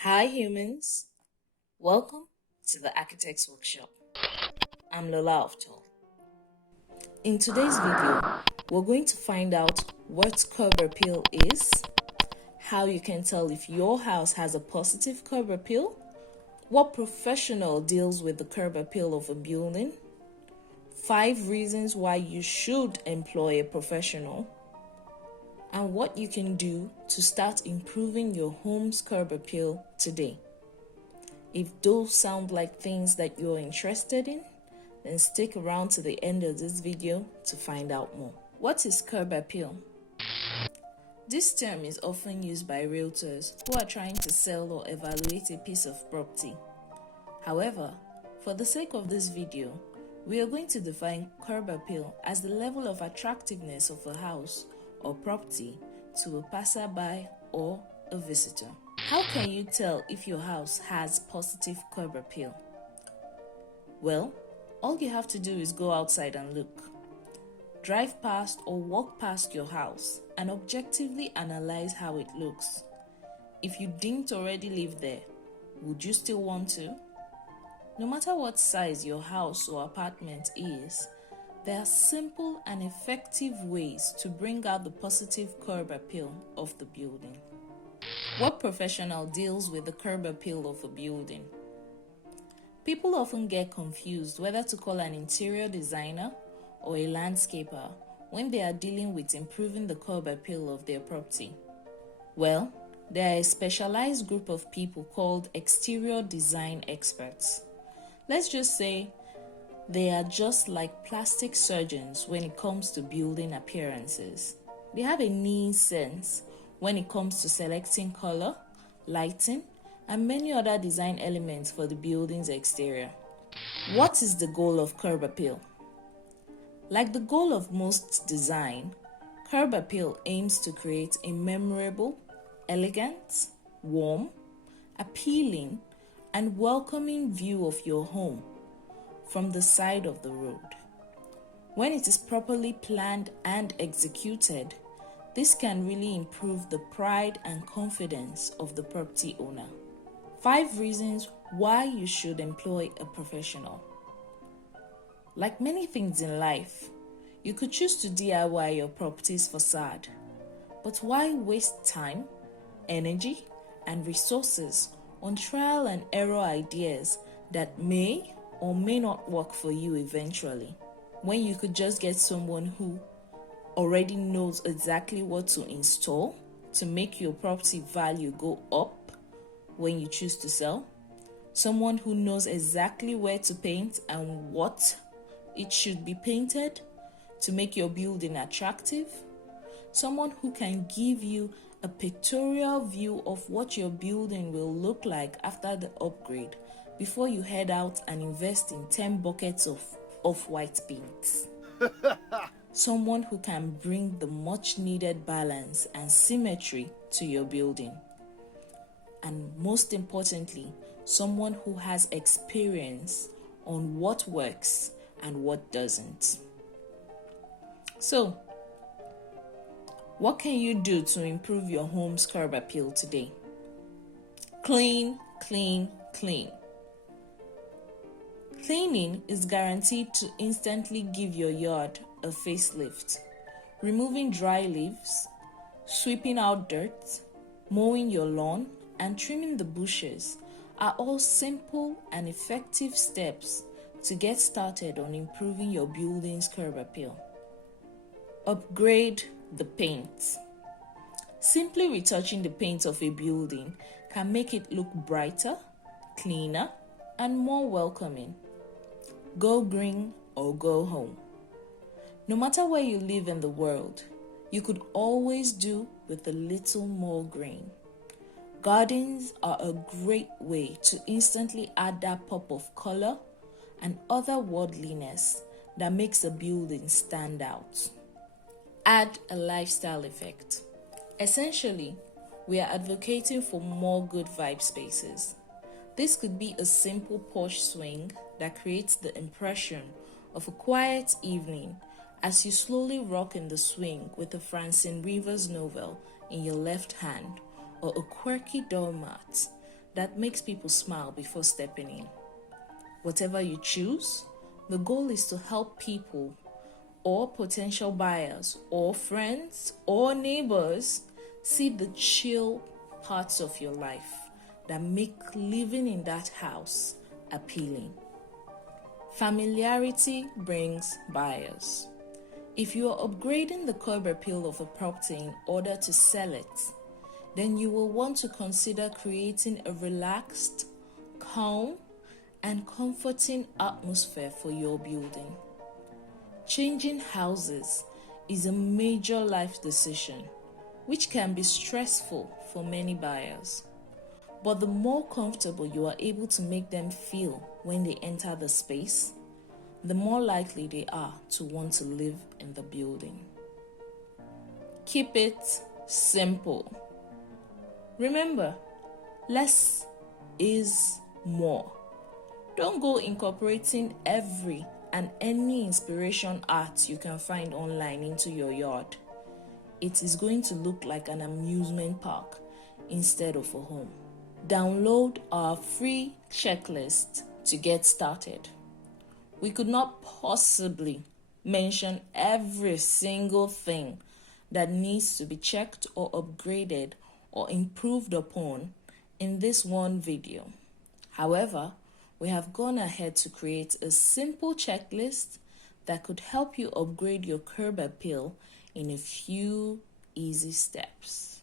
Hi humans, welcome to the Architects Workshop. I'm Lola Oftol. In today's video, we're going to find out what curb appeal is, how you can tell if your house has a positive curb appeal, what professional deals with the curb appeal of a building, 5 reasons why you should employ a professional, and what you can do to start improving your home's curb appeal today. If those sound like things that you're interested in, then stick around to the end of this video to find out more. What is curb appeal? This term is often used by realtors who are trying to sell or evaluate a piece of property. However, for the sake of this video, we are going to define curb appeal as the level of attractiveness of a house or property to a passerby or a visitor. How can you tell if your house has positive curb appeal? Well, all you have to do is go outside and look. Drive past or walk past your house and objectively analyze how it looks. If you didn't already live there, would you still want to? No matter what size your house or apartment is, there are simple and effective ways to bring out the positive curb appeal of the building. What professional deals with the curb appeal of a building? People often get confused whether to call an interior designer or a landscaper when they are dealing with improving the curb appeal of their property. Well, there are a specialized group of people called exterior design experts. Let's just say they are just like plastic surgeons when it comes to building appearances. They have a keen sense when it comes to selecting color, lighting, and many other design elements for the building's exterior. What is the goal of curb appeal? Like the goal of most design, curb appeal aims to create a memorable, elegant, warm, appealing, and welcoming view of your home from the side of the road. When it is properly planned and executed, this can really improve the pride and confidence of the property owner. 5 reasons why you should employ a professional. Like many things in life, you could choose to DIY your property's facade, but why waste time, energy, and resources on trial and error ideas that may or may not work for you eventually, when you could just get someone who already knows exactly what to install to make your property value go up when you choose to sell, someone who knows exactly where to paint and what it should be painted to make your building attractive, someone who can give you a pictorial view of what your building will look like after the upgrade before you head out and invest in 10 buckets of off-white paint. Someone who can bring the much needed balance and symmetry to your building. And most importantly, someone who has experience on what works and what doesn't. So, what can you do to improve your home's curb appeal today? Clean, clean, clean. Cleaning is guaranteed to instantly give your yard a facelift. Removing dry leaves, sweeping out dirt, mowing your lawn, and trimming the bushes are all simple and effective steps to get started on improving your building's curb appeal. Upgrade the paint. Simply retouching the paint of a building can make it look brighter, cleaner, and more welcoming. Go green or go home. No matter where you live in the world, you could always do with a little more green. Gardens are a great way to instantly add that pop of color and otherworldliness that makes a building stand out. Add a lifestyle effect. Essentially, we are advocating for more good vibe spaces. This could be a simple porch swing that creates the impression of a quiet evening as you slowly rock in the swing with a Francine Rivers novel in your left hand or a quirky doormat that makes people smile before stepping in. Whatever you choose, the goal is to help people or potential buyers or friends or neighbors see the chill parts of your life that make living in that house appealing. Familiarity brings buyers. If you are upgrading the curb appeal of a property in order to sell it, then you will want to consider creating a relaxed, calm, and comforting atmosphere for your building. Changing houses is a major life decision, which can be stressful for many buyers. But the more comfortable you are able to make them feel when they enter the space, the more likely they are to want to live in the building. Keep it simple. Remember, less is more. Don't go incorporating every and any inspiration art you can find online into your yard. It is going to look like an amusement park instead of a home. Download our free checklist to get started. We could not possibly mention every single thing that needs to be checked or upgraded or improved upon in this one video. However, we have gone ahead to create a simple checklist that could help you upgrade your curb appeal in a few easy steps.